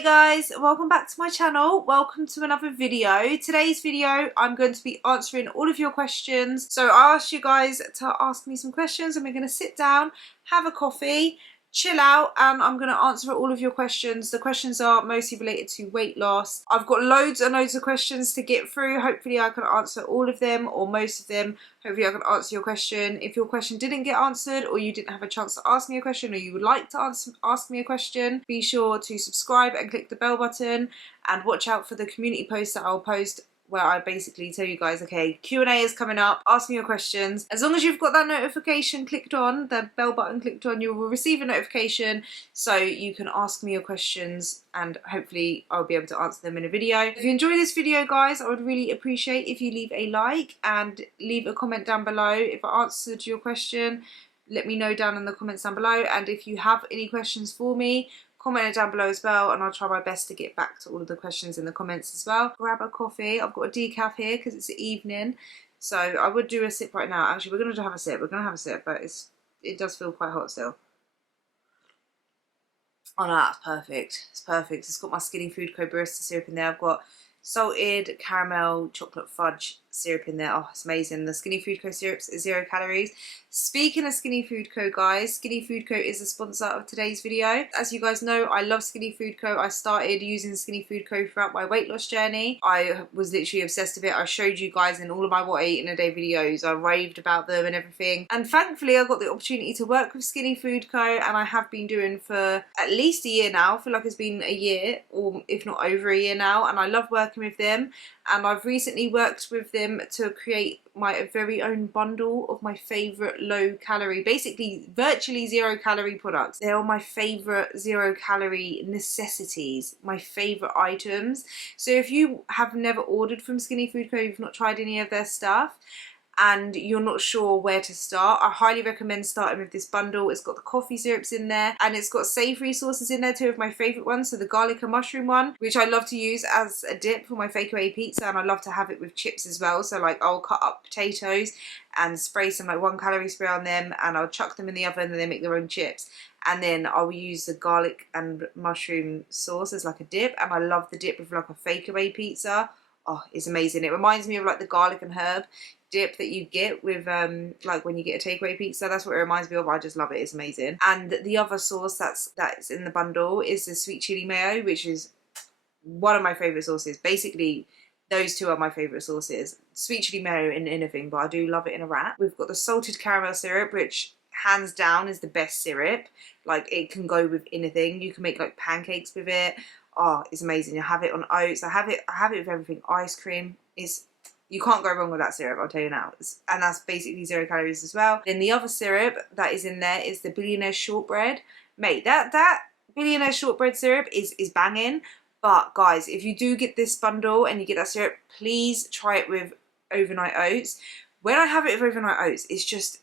Hey guys, welcome back to my channel. Welcome to another video. Today's video I'm going to be answering all of your questions. So I asked you guys to ask me some questions and we're going to sit down, have a coffee, chill out, and I'm going to answer all of your questions. The questions are mostly related to weight loss. I've got loads and loads of questions to get through. Hopefully I can answer all of them or most of them. Hopefully I can answer your question. If your question didn't get answered or you didn't have a chance to ask me a question or you would like to ask me a question, be sure to subscribe and click the bell button and watch out for the community posts that I'll post where I basically tell you guys, okay, Q&A is coming up, ask me your questions. As long as you've got that notification clicked on, the bell button clicked on, you will receive a notification so you can ask me your questions and hopefully I'll be able to answer them in a video. If you enjoy this video, guys, I would really appreciate if you leave a like and leave a comment down below. If I answered your question, let me know down in the comments down below, and if you have any questions for me, comment it down below as well, and I'll try my best to get back to all of the questions in the comments as well. Grab a coffee. I've got a decaf here because it's the evening, so I would do a sip right now. Actually, we're going to have a sip. We're going to have a sip, but it does feel quite hot still. Oh no, that's perfect. It's perfect. It's got my Skinny Food Co. barista syrup in there. I've got salted caramel chocolate fudge syrup in there. Oh, it's amazing. The Skinny Food Co. syrups are 0 calories. Speaking of Skinny Food Co, guys, Skinny Food Co is the sponsor of today's video. As you guys know, I love Skinny Food Co. I started using Skinny Food Co throughout my weight loss journey. I was literally obsessed with it. I showed you guys in all of my what I eat in a day videos. I raved about them and everything. And thankfully, I got the opportunity to work with Skinny Food Co, and I have been doing for at least a year now. I feel like it's been a year, or if not over a year now, and I love working with them. And I've recently worked with them to create my very own bundle of my favourite low calorie, basically virtually 0 calorie products. They are my favourite 0 calorie necessities, my favourite items. So if you have never ordered from Skinny Food Co, you've not tried any of their stuff, and you're not sure where to start, I highly recommend starting with this bundle. It's got the coffee syrups in there and it's got savoury sauces in there, 2 of my favourite ones. So the garlic and mushroom one, which I love to use as a dip for my fakeaway pizza, and I love to have it with chips as well. So like I'll cut up potatoes and spray some like 1 calorie spray on them, and I'll chuck them in the oven and they make their own chips. And then I'll use the garlic and mushroom sauce as like a dip, and I love the dip with like a fakeaway pizza. Oh, it's amazing. It reminds me of like the garlic and herb dip that you get with like when you get a takeaway pizza. That's what it reminds me of. I just love it. It's amazing. And the other sauce that's in the bundle is the sweet chili mayo, which is one of my favorite sauces. Basically, those 2 are my favorite sauces. Sweet chili mayo in anything, but I do love it in a wrap. We've got the salted caramel syrup, which hands down is the best syrup. Like, it can go with anything. You can make like pancakes with it. Oh, it's amazing. You have it on oats. I have it with everything. Ice cream is, you can't go wrong with that syrup, I'll tell you now. And that's basically 0 calories as well. Then the other syrup that is in there is the Billionaire Shortbread. Mate, that Billionaire Shortbread syrup is banging. But guys, if you do get this bundle and you get that syrup, please try it with overnight oats. When I have it with overnight oats, it's just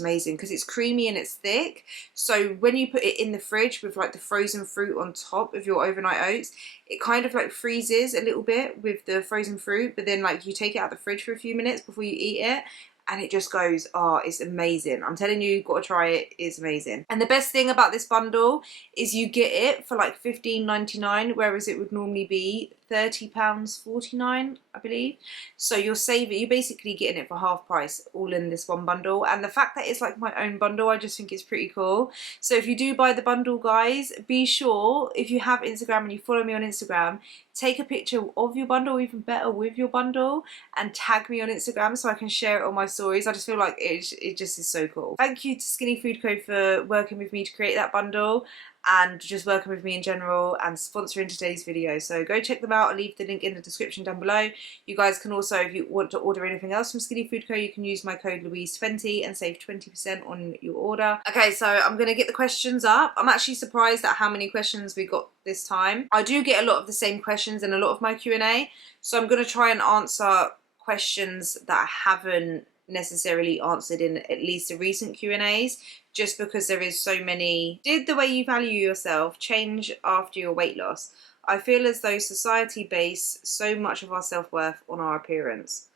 amazing because it's creamy and it's thick. So when you put it in the fridge with like the frozen fruit on top of your overnight oats, it kind of like freezes a little bit with the frozen fruit, but then like you take it out of the fridge for a few minutes before you eat it, and it just goes, oh, it's amazing. I'm telling you, you've got to try it. It's amazing. And the best thing about this bundle is you get it for like $15.99, whereas it would normally be £30.49, I believe. So you'll save it. You're basically getting it for half price, all in this one bundle. And the fact that it's like my own bundle, I just think it's pretty cool. So if you do buy the bundle, guys, be sure, if you have Instagram and you follow me on Instagram, take a picture of your bundle, even better with your bundle, and tag me on Instagram so I can share it on my stories. I just feel like it just is so cool. Thank you to Skinny Food Co for working with me to create that bundle, and just working with me in general and sponsoring today's video. So go check them out. I'll leave the link in the description down below. You guys can also, if you want to order anything else from Skinny Food Co, you can use my code Louise20 and save 20% on your order. Okay, so I'm going to get the questions up. I'm actually surprised at how many questions we got this time. I do get a lot of the same questions in a lot of my Q&A, so I'm going to try and answer questions that I haven't necessarily answered in at least the recent Q&As, just because there is so many. Did the way you value yourself change after your weight loss? I feel as though society base so much of our self-worth on our appearance.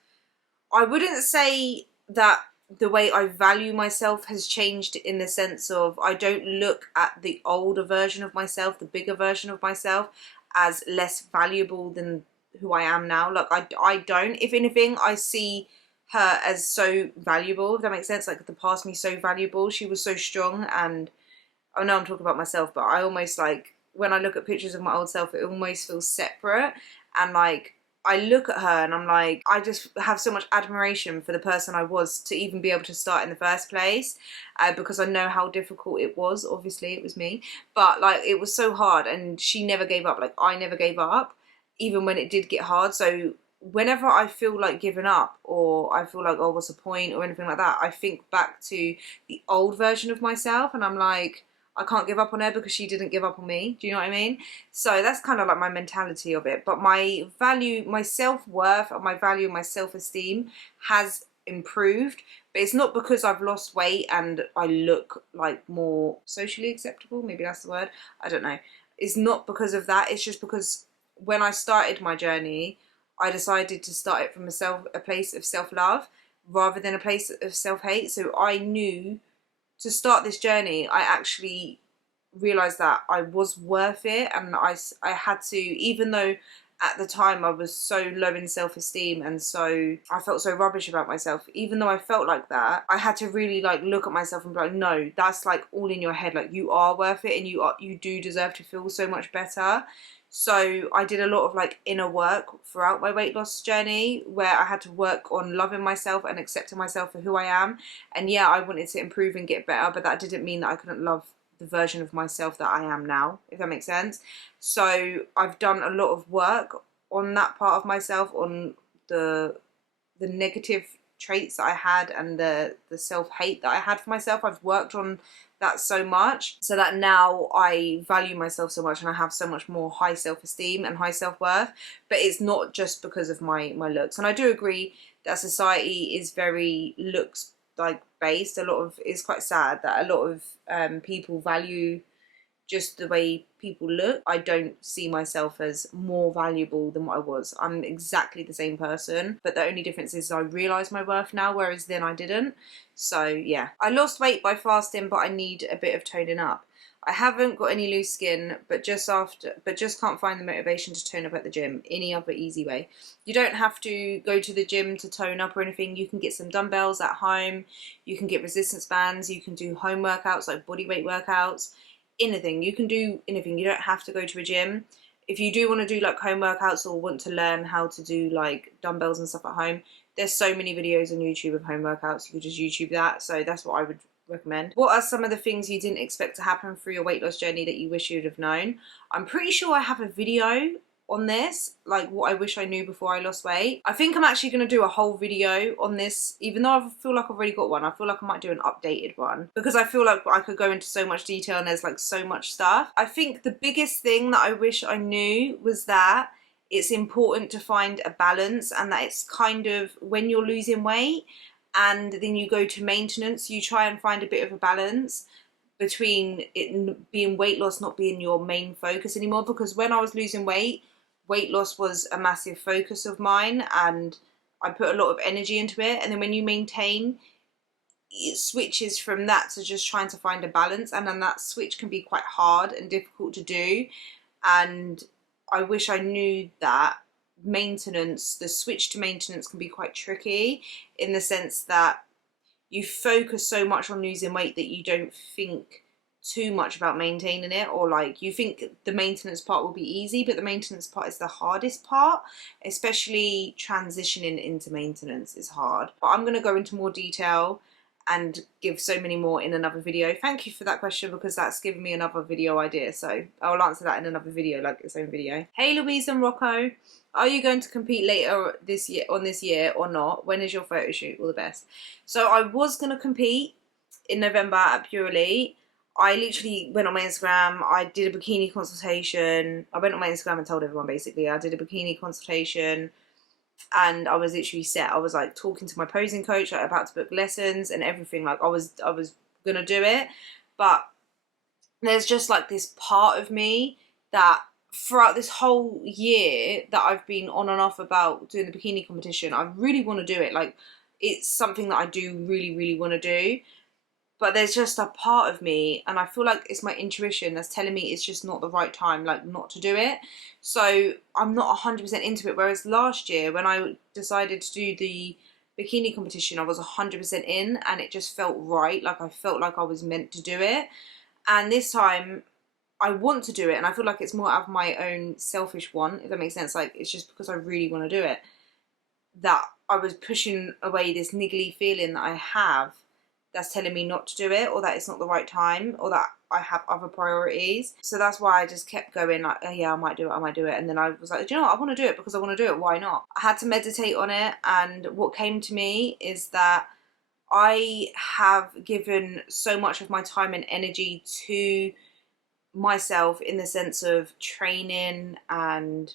I wouldn't say that the way I value myself has changed, in the sense of I don't look at the older version of myself, the bigger version of myself, as less valuable than who I am now. Like I don't. If anything, I see her as so valuable, if that makes sense. Like the past me so valuable. She was so strong, and I know I'm talking about myself, but I almost, like, when I look at pictures of my old self, it almost feels separate. And like I look at her and I'm like, I just have so much admiration for the person I was to even be able to start in the first place, because I know how difficult it was. Obviously it was me, but like it was so hard, and she never gave up. Like I never gave up, even when it did get hard. So whenever I feel like giving up, or I feel like, oh, what's the point, or anything like that, I think back to the old version of myself, and I'm like, I can't give up on her because she didn't give up on me. Do you know what I mean? So that's kind of like my mentality of it. But my value, my self-worth, and my value, my self-esteem has improved. But it's not because I've lost weight and I look like more socially acceptable. Maybe that's the word. I don't know. It's not because of that. It's just because when I started my journey, I decided to start it from a place of self-love rather than a place of self-hate. So I knew, to start this journey, I actually realised that I was worth it, and I had to, even though at the time I was so low in self-esteem and so I felt so rubbish about myself, even though I felt like that, I had to really like look at myself and be like, no, that's like all in your head. Like you are worth it, and you do deserve to feel so much better. So I did a lot of like inner work throughout my weight loss journey, where I had to work on loving myself and accepting myself for who I am. And yeah, I wanted to improve and get better, but that didn't mean that I couldn't love the version of myself that I am now, if that makes sense. So I've done a lot of work on that part of myself, on the negative traits that I had and the self-hate that I had for myself. I've worked on that so much, so that now I value myself so much, and I have so much more high self-esteem and high self-worth. But it's not just because of my looks. And I do agree that society is very looks like based. It's quite sad that a lot of people value just the way people look. I don't see myself as more valuable than what I was. I'm exactly the same person, but the only difference is I realise my worth now, whereas then I didn't. So yeah, I lost weight by fasting, but I need a bit of toning up. I haven't got any loose skin, but just can't find the motivation to tone up at the gym. Any other easy way? You don't have to go to the gym to tone up or anything. You can get some dumbbells at home. You can get resistance bands. You can do home workouts like body weight workouts. Anything. You can do anything. You don't have to go to a gym. If you do want to do like home workouts, or want to learn how to do like dumbbells and stuff at home, there's so many videos on YouTube of home workouts. You could just YouTube that. So that's what I would recommend. What are some of the things you didn't expect to happen through your weight loss journey that you wish you'd have known? I'm pretty sure I have a video on this, like what I wish I knew before I lost weight. I think I'm actually going to do a whole video on this, even though I feel like I've already got one. I feel like I might do an updated one, because I feel like I could go into so much detail and there's like so much stuff. I think the biggest thing that I wish I knew was that it's important to find a balance, and that it's kind of, when you're losing weight and then you go to maintenance, you try and find a bit of a balance between it being weight loss not being your main focus anymore. Because when I was losing weight, weight loss was a massive focus of mine, and I put a lot of energy into it. And then when you maintain, it switches from that to just trying to find a balance, and then that switch can be quite hard and difficult to do. And I wish I knew that the switch to maintenance can be quite tricky, in the sense that you focus so much on losing weight that you don't think too much about maintaining it, or like you think the maintenance part will be easy, but the maintenance part is the hardest part. Especially transitioning into maintenance is hard. But I'm going to go into more detail and give so many more in another video. Thank you for that question, because that's given me another video idea, so I'll answer that in another video, like its own video. Hey Louise and Rocco, are you going to compete later this year or not? When is your photo shoot? All the best. So I was going to compete in November at Pure Elite. I literally went on my Instagram, I did a bikini consultation. I went on my Instagram and told everyone, basically. I did a bikini consultation, and I was literally set. I was like talking to my posing coach, like about to book lessons and everything. Like I was gonna do it. But there's just like this part of me that throughout this whole year that I've been on and off about doing the bikini competition, I really want to do it. Like it's something that I do really want to do. But there's just a part of me, and I feel like it's my intuition that's telling me it's just not the right time, like, not to do it. So I'm not 100% into it. Whereas last year, when I decided to do the bikini competition, I was 100% in, and it just felt right. Like, I felt like I was meant to do it. And this time, I want to do it, and I feel like it's more out of my own selfish one, if that makes sense. Like, it's just because I really want to do it that I was pushing away this niggly feeling that I have that's telling me not to do it, or that it's not the right time, or that I have other priorities. So that's why I just kept going, like, oh yeah, I might do it. And then I was like, do you know what? I want to do it because I want to do it. Why not? I had to meditate on it, and what came to me is that I have given so much of my time and energy to myself, in the sense of training and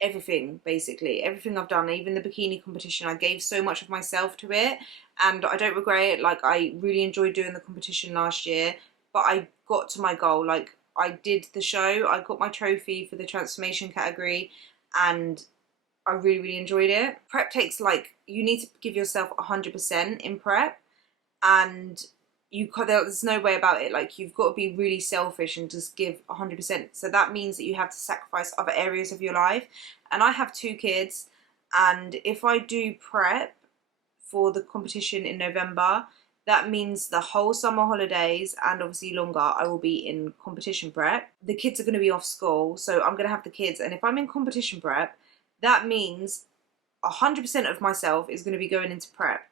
everything, basically everything I've done, even the bikini competition. I gave so much of myself to it, and I don't regret it. Like, I really enjoyed doing the competition last year, but I got to my goal. Like, I did the show, I got my trophy for the transformation category, and I really enjoyed it. Prep takes, like, you need to give yourself 100% in prep, and there's no way about it. Like, you've got to be really selfish and just give 100%. So that means that you have to sacrifice other areas of your life. And I have 2 kids, and if I do prep for the competition in November, that means the whole summer holidays, and obviously longer, I will be in competition prep. The kids are going to be off school, so I'm going to have the kids. And if I'm in competition prep, that means 100% of myself is going to be going into prep,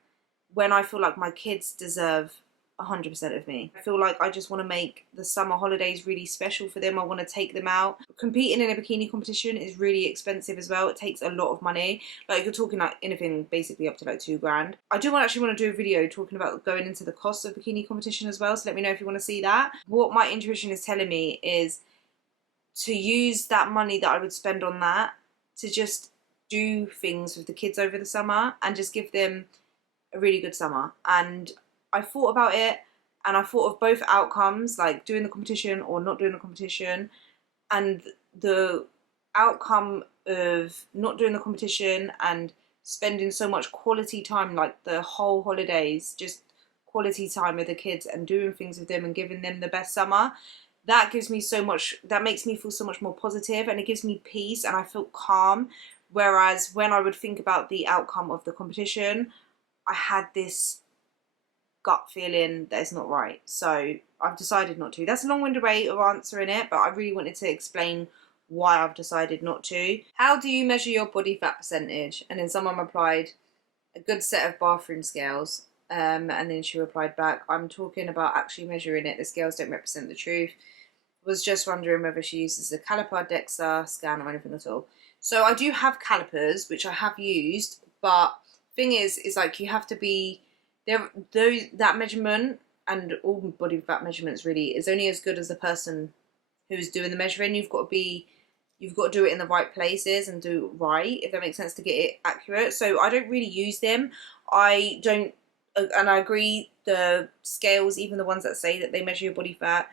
when I feel like my kids deserve 100% of me. I feel like I just want to make the summer holidays really special for them. I want to take them out. Competing in a bikini competition is really expensive as well. It takes a lot of money. Like, you're talking like anything basically up to like £2,000. I do actually want to do a video talking about going into the cost of bikini competition as well, so let me know if you want to see that. What my intuition is telling me is to use that money that I would spend on that to just do things with the kids over the summer, and just give them a really good summer. And I thought about it, and I thought of both outcomes, like doing the competition or not doing the competition. And the outcome of not doing the competition and spending so much quality time, like the whole holidays, just quality time with the kids and doing things with them and giving them the best summer, that gives me so much, that makes me feel so much more positive, and it gives me peace, and I feel calm. Whereas when I would think about the outcome of the competition, I had this gut feeling that it's not right. So I've decided not to. That's a long-winded way of answering it, but I really wanted to explain why I've decided not to. How do you measure your body fat percentage? And then someone replied, a good set of bathroom scales. And then she replied back, I'm talking about actually measuring it. The scales don't represent the truth. Was just wondering whether she uses a caliper, DEXA, scan, or anything at all. So I do have calipers, which I have used, but thing is like, you have to be there. That measurement, and all body fat measurements really, is only as good as the person who's doing the measuring. You've got to do it in the right places and do it right, if that makes sense, to get it accurate. So I don't really use them. I don't, and I agree, the scales, even the ones that say that they measure your body fat,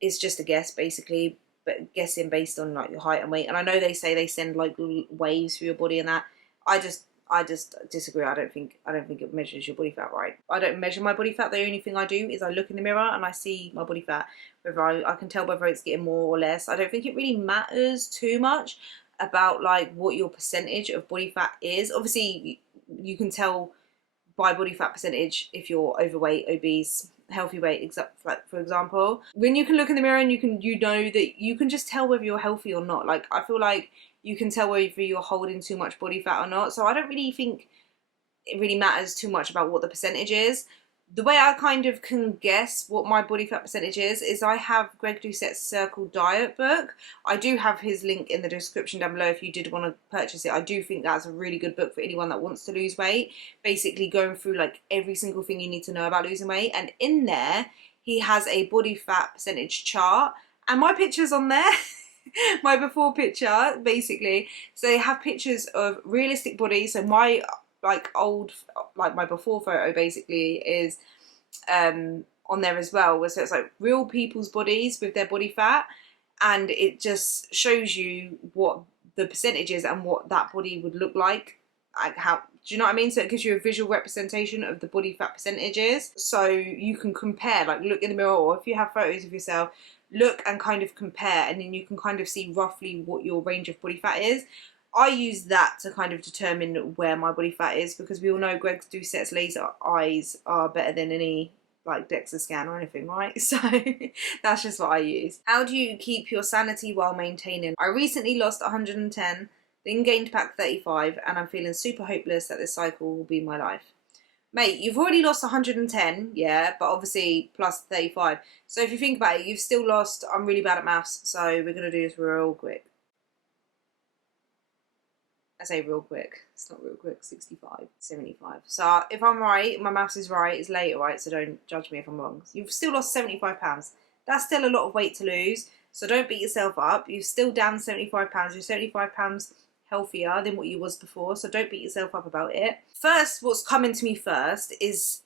is just a guess basically, but guessing based on like your height and weight. And I know they say they send like waves through your body and that. I just disagree. I don't think it measures your body fat right. I don't measure my body fat. The only thing I do is I look in the mirror and I see my body fat. Whether I can tell whether it's getting more or less. I don't think it really matters too much about like what your percentage of body fat is. Obviously, you can tell by body fat percentage if you're overweight, obese, healthy weight, except like, for example, when you can look in the mirror and you know that you can just tell whether you're healthy or not. Like, I feel like you can tell whether you're holding too much body fat or not. So I don't really think it really matters too much about what the percentage is. The way I kind of can guess what my body fat percentage is I have Greg Doucette's Circle Diet book. I do have his link in the description down below if you did want to purchase it. I do think that's a really good book for anyone that wants to lose weight. Basically going through like every single thing you need to know about losing weight. And in there, he has a body fat percentage chart. And my picture's on there. My before picture, basically. So they have pictures of realistic bodies. So my my before photo basically is on there as well. So it's like real people's bodies with their body fat, and it just shows you what the percentage is and what that body would look like how Do you know what I mean? So it gives you a visual representation of the body fat percentages. So you can compare, like look in the mirror, or if you have photos of yourself, look and kind of compare, and then you can kind of see roughly what your range of body fat is. I use that to kind of determine where my body fat is, because we all know Greg's Doucette's laser eyes are better than any like DEXA scan or anything, right? So that's just what I use. How do you keep your sanity while maintaining? I recently lost 110, then gained back 35, and I'm feeling super hopeless that this cycle will be my life. Mate, you've already lost 110, yeah, but obviously plus 35. So if you think about it, you've still lost, I'm really bad at maths, so we're going to do this real quick. I say real quick, it's not real quick, 65, 75. So if I'm right, my maths is right, it's late, right, so don't judge me if I'm wrong. You've still lost 75 pounds. That's still a lot of weight to lose, so don't beat yourself up. You're still down 75 pounds. You're 75 pounds healthier than what you was before, so don't beat yourself up about it. First, what's coming to me first is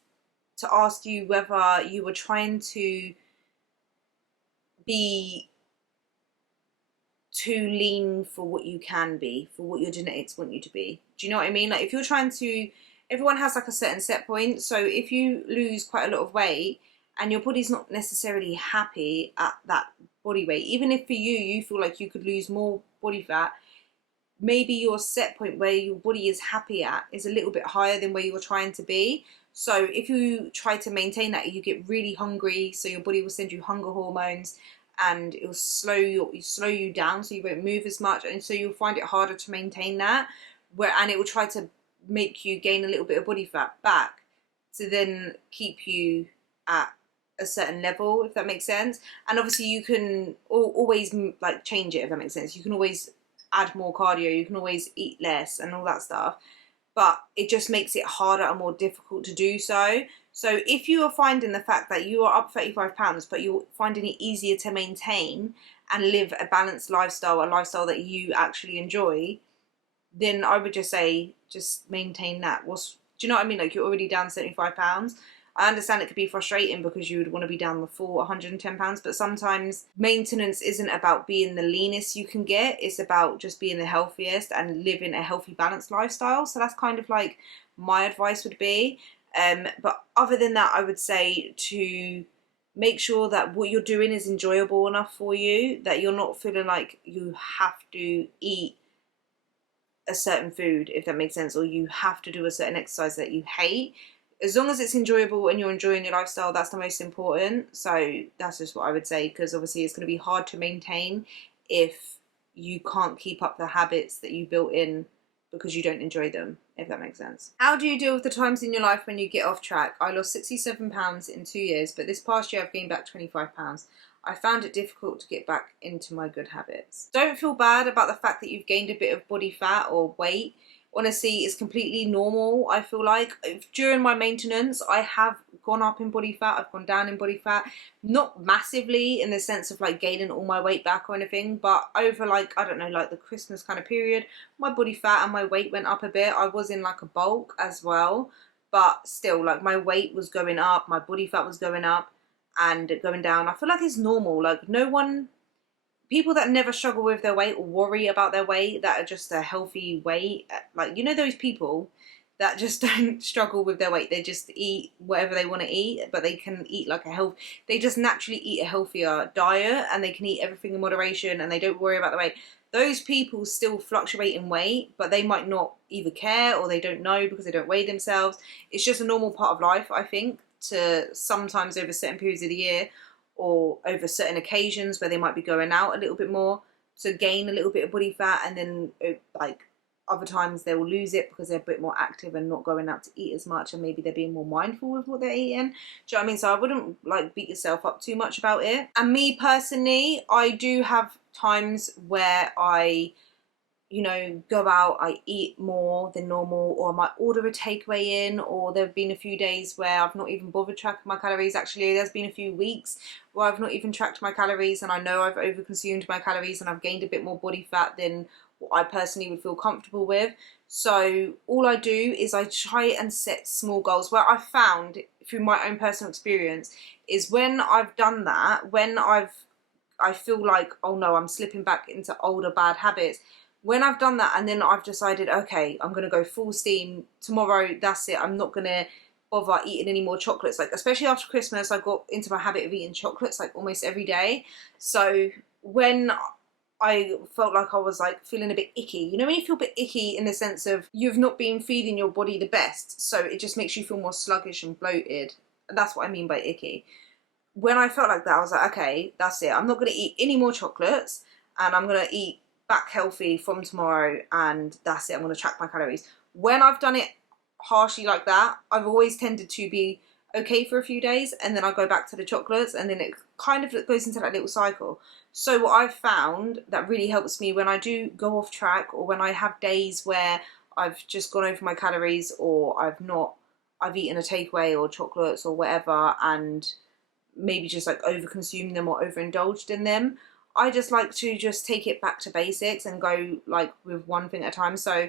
to ask you whether you were trying to be too lean for what you can be, for what your genetics want you to be. Do you know what I mean? Like if you're trying to, everyone has like a certain set point, so if you lose quite a lot of weight and your body's not necessarily happy at that body weight, even if for you feel like you could lose more body fat, maybe your set point where your body is happy at is a little bit higher than where you're trying to be. So if you try to maintain that, you get really hungry, so your body will send you hunger hormones, and it will slow you down, so you won't move as much, and so you'll find it harder to maintain that. And it will try to make you gain a little bit of body fat back to then keep you at a certain level, if that makes sense. And obviously you can always like change it, if that makes sense. You can always add more cardio, you can always eat less and all that stuff, but it just makes it harder and more difficult to do so. So if you are finding the fact that you are up 35 pounds, but you're finding it easier to maintain and live a balanced lifestyle, a lifestyle that you actually enjoy, then I would just say, just maintain that. Do you know what I mean? Like you're already down 75 pounds. I understand it could be frustrating because you would want to be down the full 110 pounds, but sometimes maintenance isn't about being the leanest you can get. It's about just being the healthiest and living a healthy, balanced lifestyle. So that's kind of like my advice would be. But other than that, I would say to make sure that what you're doing is enjoyable enough for you, that you're not feeling like you have to eat a certain food, if that makes sense, or you have to do a certain exercise that you hate. As long as it's enjoyable and you're enjoying your lifestyle, that's the most important. So that's just what I would say, because obviously it's going to be hard to maintain if you can't keep up the habits that you built in because you don't enjoy them, if that makes sense. How do you deal with the times in your life when you get off track? I lost 67 pounds in 2 years, but this past year I've gained back 25 pounds. I found it difficult to get back into my good habits. Don't feel bad about the fact that you've gained a bit of body fat or weight. Honestly, it's completely normal. I feel like during my maintenance, I have gone up in body fat, I've gone down in body fat, not massively in the sense of like gaining all my weight back or anything, but over like, I don't know, like the Christmas kind of period, my body fat and my weight went up a bit. I was in like a bulk as well, but still like my weight was going up, my body fat was going up and going down. I feel like it's normal. Like people that never struggle with their weight or worry about their weight, that are just a healthy weight, like, you know, those people that just don't struggle with their weight, they just eat whatever they want to eat, but they can eat like they just naturally eat a healthier diet, and they can eat everything in moderation, and they don't worry about the weight. Those people still fluctuate in weight, but they might not either care or they don't know because they don't weigh themselves. It's just a normal part of life, I think, to sometimes over certain periods of the year or over certain occasions where they might be going out a little bit more to gain a little bit of body fat, and then like other times they will lose it because they're a bit more active and not going out to eat as much, and maybe they're being more mindful with what they're eating. Do you know what I mean? So I wouldn't like beat yourself up too much about it. And me personally, I do have times where I, you know, go out, I eat more than normal, or I might order a takeaway in, or there have been a few days where I've not even bothered tracking my calories. Actually, there's been a few weeks where I've not even tracked my calories, and I know I've overconsumed my calories and I've gained a bit more body fat than what I personally would feel comfortable with. So all I do is I try and set small goals. Where I've found through my own personal experience is when I've done that, when I feel like, oh no, I'm slipping back into older bad habits, When I've done that and then I've decided, okay, I'm going to go full steam tomorrow, that's it, I'm not going to bother eating any more chocolates. Like, especially after Christmas, I got into my habit of eating chocolates like almost every day. So when I felt like I was like feeling a bit icky, you know, when you feel a bit icky in the sense of you've not been feeding your body the best, so it just makes you feel more sluggish and bloated. That's what I mean by icky. When I felt like that, I was like, okay, that's it, I'm not going to eat any more chocolates, and I'm going to eat back healthy from tomorrow, and that's it, I'm going to track my calories. When I've done it harshly like that, I've always tended to be okay for a few days, and then I go back to the chocolates, and then it kind of goes into that little cycle. So what I've found that really helps me when I do go off track, or when I have days where I've just gone over my calories, or I've eaten a takeaway or chocolates or whatever, and maybe just like overconsumed them or overindulged in them, I just like to just take it back to basics and go like with one thing at a time. So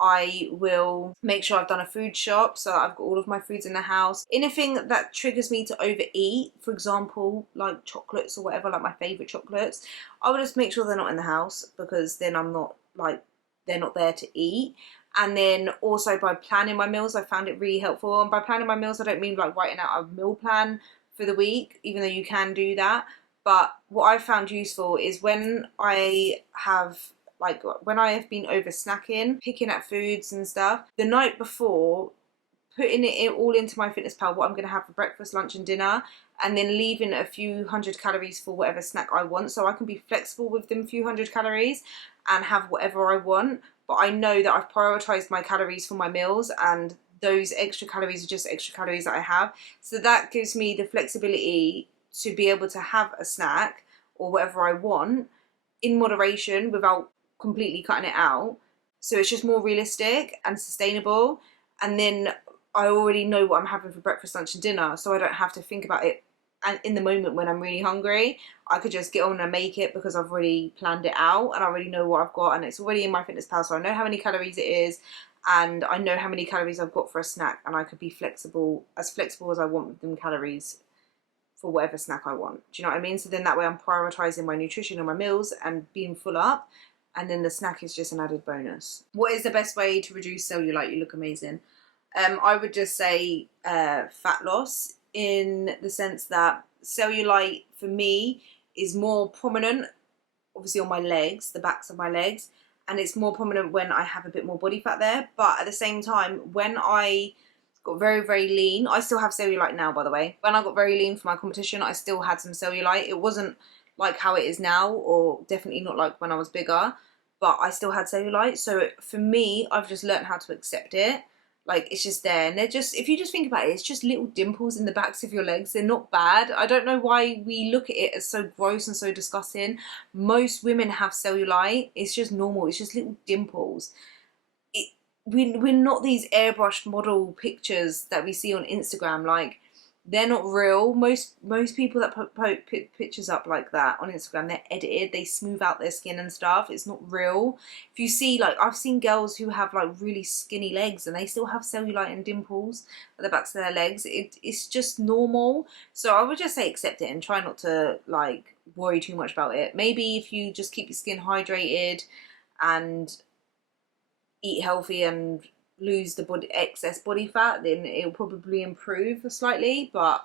I will make sure I've done a food shop, so I've got all of my foods in the house. Anything that triggers me to overeat, for example, like chocolates or whatever, like my favourite chocolates, I will just make sure they're not in the house, because then I'm not like, they're not there to eat. And then also by planning my meals, I found it really helpful. And by planning my meals, I don't mean like writing out a meal plan for the week, even though you can do that. But what I found useful is when I have been over snacking, picking at foods and stuff, the night before, putting it all into my fitness pal, what I'm going to have for breakfast, lunch and dinner, and then leaving a few hundred calories for whatever snack I want, so I can be flexible with them few hundred calories and have whatever I want. But I know that I've prioritised my calories for my meals, and those extra calories are just extra calories that I have. So that gives me the flexibility to be able to have a snack or whatever I want in moderation without completely cutting it out. So it's just more realistic and sustainable. And then I already know what I'm having for breakfast, lunch and dinner, so I don't have to think about it and in the moment when I'm really hungry. I could just get on and make it because I've already planned it out and I already know what I've got, and it's already in my fitness pal, so I know how many calories it is, and I know how many calories I've got for a snack, and I could be flexible as I want with them calories for whatever snack I want. Do you know what I mean? So then that way I'm prioritising my nutrition and my meals and being full up, and then the snack is just an added bonus. What is the best way to reduce cellulite? You look amazing. I would just say fat loss, in the sense that cellulite for me is more prominent obviously on my legs, the backs of my legs, and it's more prominent when I have a bit more body fat there. But at the same time, when I got very, very lean, I still have cellulite now, by the way. When I got very lean for my competition, I still had some cellulite. It wasn't like how it is now, or definitely not like when I was bigger, but I still had cellulite. So for me, I've just learned how to accept it. Like, it's just there, and they're just, if you just think about it, it's just little dimples in the backs of your legs. They're not bad. I don't know why we look at it as so gross and so disgusting. Most women have cellulite. It's just normal. It's just little dimples. We're not these airbrushed model pictures that we see on Instagram. Like, they're not real. Most people that put pictures up like that on Instagram, they're edited. They smooth out their skin and stuff. It's not real. If you see, like, I've seen girls who have like really skinny legs and they still have cellulite and dimples at the backs of their legs. It's just normal. So I would just say accept it and try not to like worry too much about it. Maybe if you just keep your skin hydrated and eat healthy and lose the excess body fat, then it'll probably improve slightly. But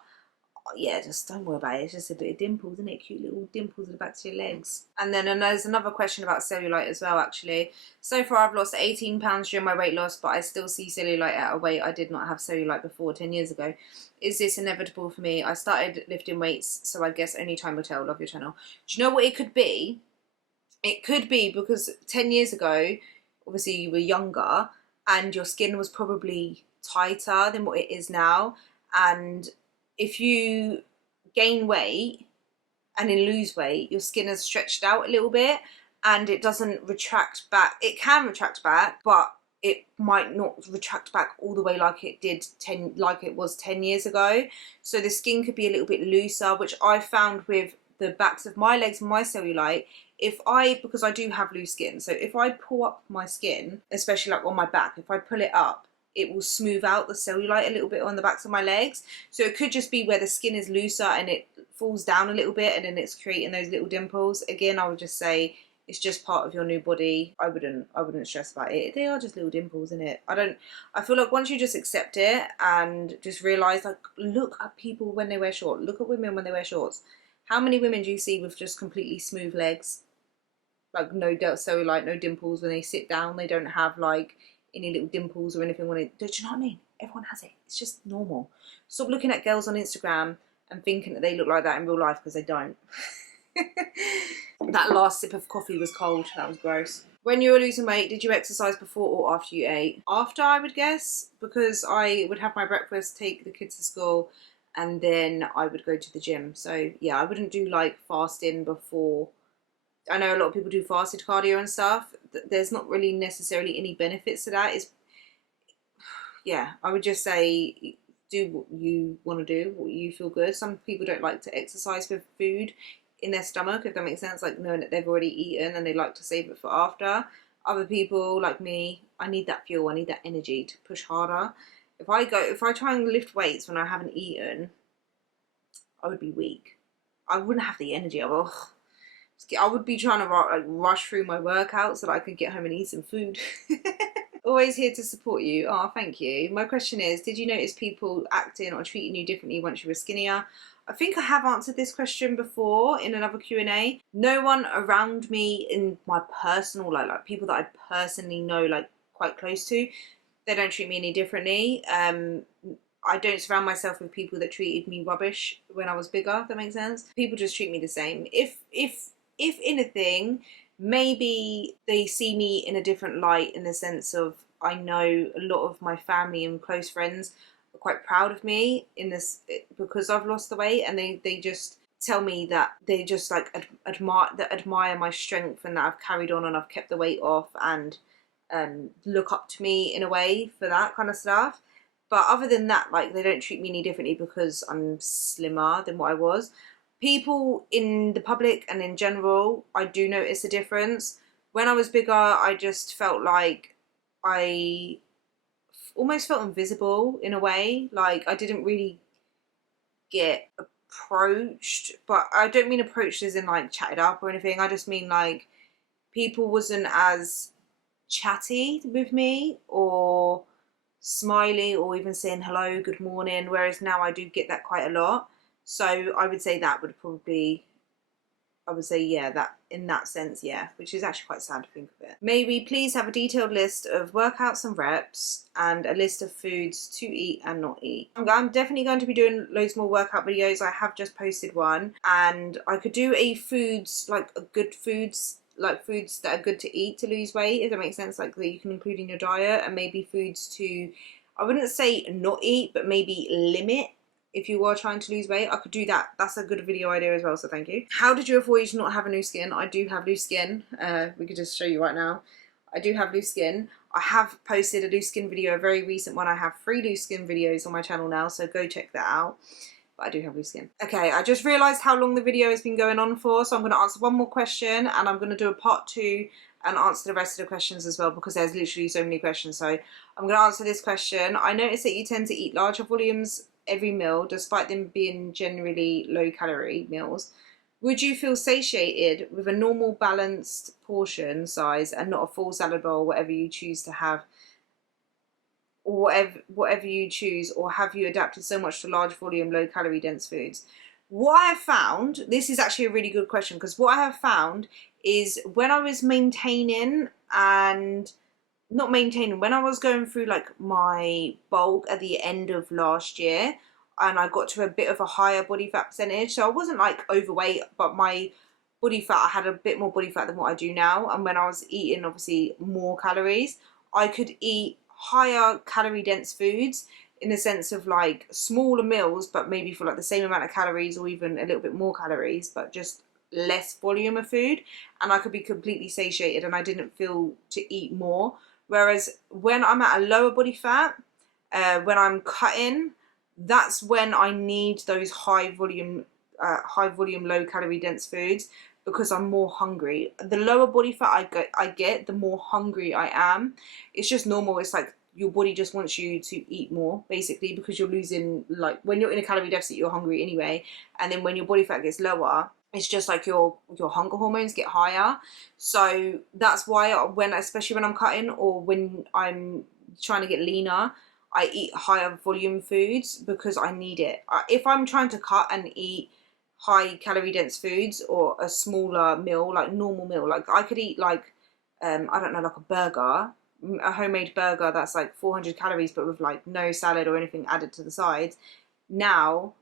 yeah, just don't worry about it. It's just a bit of dimples, isn't it? Cute little dimples at the backs of your legs. And then there's another question about cellulite as well, actually. So far I've lost 18 pounds during my weight loss, but I still see cellulite at a weight I did not have cellulite before 10 years ago. Is this inevitable for me? I started lifting weights, so I guess only time will tell. Love your channel. Do you know what it could be? It could be because 10 years ago, obviously you were younger, and your skin was probably tighter than what it is now. And if you gain weight and then lose weight, your skin has stretched out a little bit and it doesn't retract back. It can retract back, but it might not retract back all the way like it was 10 years ago. So the skin could be a little bit looser, which I found with the backs of my legs and my cellulite. Because I do have loose skin, so if I pull up my skin, especially like on my back, if I pull it up, it will smooth out the cellulite a little bit on the backs of my legs. So it could just be where the skin is looser and it falls down a little bit and then it's creating those little dimples. Again, I would just say It's just part of your new body. I wouldn't stress about it. They are just little dimples, in it. I feel like once you just accept it and just realise, like, look at people when they wear shorts. Look at women when they wear shorts. How many women do you see with just completely smooth legs? Like, no cellulite, no dimples. When they sit down, they don't have like any little dimples or anything. Do you know what I mean? Everyone has it. It's just normal. Stop looking at girls on Instagram and thinking that they look like that in real life, because they don't. That last sip of coffee was cold. That was gross. When you were losing weight, did you exercise before or after you ate? After, I would guess, because I would have my breakfast, take the kids to school, and then I would go to the gym. So yeah, I wouldn't do like fasting before. I know a lot of people do fasted cardio and stuff. There's not really necessarily any benefits to that. Yeah, I would just say do what you want to do, what you feel good. Some people don't like to exercise with food in their stomach, if that makes sense, like knowing that they've already eaten and they like to save it for after. Other people, like me, I need that fuel, I need that energy to push harder. If I try and lift weights when I haven't eaten, I would be weak. I wouldn't have the energy. I would be trying to like rush through my workout so that I could get home and eat some food. Always here to support you. Oh, thank you. My question is, did you notice people acting or treating you differently once you were skinnier? I think I have answered this question before in another Q&A. No one around me in my personal, like people that I personally know, like quite close to, they don't treat me any differently. I don't surround myself with people that treated me rubbish when I was bigger, if that makes sense. People just treat me the same. If anything, maybe they see me in a different light, in the sense of, I know a lot of my family and close friends are quite proud of me in this, because I've lost the weight, and they just tell me that they just like admire my strength, and that I've carried on and I've kept the weight off, and look up to me in a way for that kind of stuff. But other than that, like, they don't treat me any differently because I'm slimmer than what I was. People in the public and in general, I do notice a difference. When I was bigger, I just felt like I almost felt invisible in a way. Like, I didn't really get approached, but I don't mean approached as in like chatted up or anything. I just mean like people wasn't as chatty with me or smiley or even saying hello, good morning, whereas now I do get that quite a lot. So I would say that would probably, I would say, yeah, that in that sense, yeah, which is actually quite sad to think of it. Maybe please have a detailed list of workouts and reps and a list of foods to eat and not eat. I'm definitely going to be doing loads more workout videos. I have just posted one, and I could do a foods, like a good foods, like foods that are good to eat to lose weight, if that makes sense, like that you can include in your diet, and maybe foods to, I wouldn't say not eat, but maybe limit if you are trying to lose weight. I could do that. That's a good video idea as well, so thank you. How did you avoid not having loose skin? I do have loose skin. We could just show you right now. I do have loose skin. I have posted a loose skin video, a very recent one. I have 3 loose skin videos on my channel now, so go check that out. But I do have loose skin. Okay, I just realised how long the video has been going on for, so I'm going to answer one more question, and I'm going to do a part 2 and answer the rest of the questions as well, because there's literally so many questions. So I'm going to answer this question. I noticed that you tend to eat larger volumes every meal, despite them being generally low calorie meals. Would you feel satiated with a normal balanced portion size and not a full salad bowl, whatever you choose to have, or whatever you choose, or have you adapted so much to large volume, low calorie dense foods? What I have found, this is actually a really good question, because what I have found is when I was maintaining and not maintaining, when I was going through like my bulk at the end of last year, and I got to a bit of a higher body fat percentage, so I wasn't like overweight, but my body fat, I had a bit more body fat than what I do now. And when I was eating obviously more calories, I could eat higher calorie dense foods, in the sense of like smaller meals, but maybe for like the same amount of calories, or even a little bit more calories, but just less volume of food, and I could be completely satiated and I didn't feel to eat more. Whereas when I'm at a lower body fat, when I'm cutting, that's when I need those high volume, low calorie dense foods, because I'm more hungry. The lower body fat I get, the more hungry I am. It's just normal. It's like your body just wants you to eat more, basically, because you're losing, like when you're in a calorie deficit, you're hungry anyway. And then when your body fat gets lower, it's just like your hunger hormones get higher. So that's why especially when I'm cutting or when I'm trying to get leaner, I eat higher volume foods because I need it. If I'm trying to cut and eat high calorie dense foods or a smaller meal, like normal meal, like I could eat like I don't know, like a burger, a homemade burger that's like 400 calories but with like no salad or anything added to the sides. Now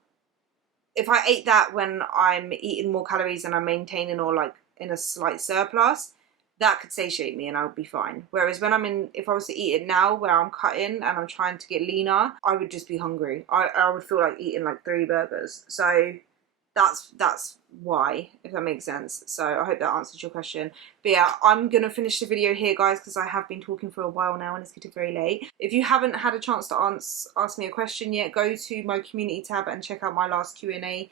if I ate that when I'm eating more calories and I'm maintaining or like in a slight surplus, that could satiate me and I would be fine. Whereas when if I was to eat it now where I'm cutting and I'm trying to get leaner, I would just be hungry. I would feel like eating like 3 burgers. So that's why, if that makes sense. So I hope that answers your question. But yeah, I'm gonna finish the video here, guys, because I have been talking for a while now and it's getting very late. If you haven't had a chance to ask me a question yet, go to my community tab and check out my last Q&A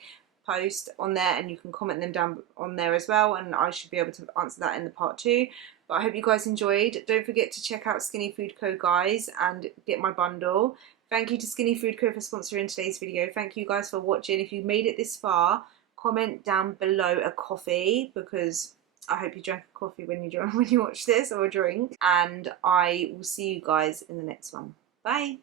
post on there, and you can comment them down on there as well, and I should be able to answer that in the part 2. But I hope you guys enjoyed. Don't forget to check out Skinny Food Co, guys, and get my bundle. Thank you to Skinny Food Co for sponsoring today's video. Thank you guys for watching. If you made it this far, comment down below a coffee, because I hope you drank a coffee when you watch this, or a drink. And I will see you guys in the next one. Bye.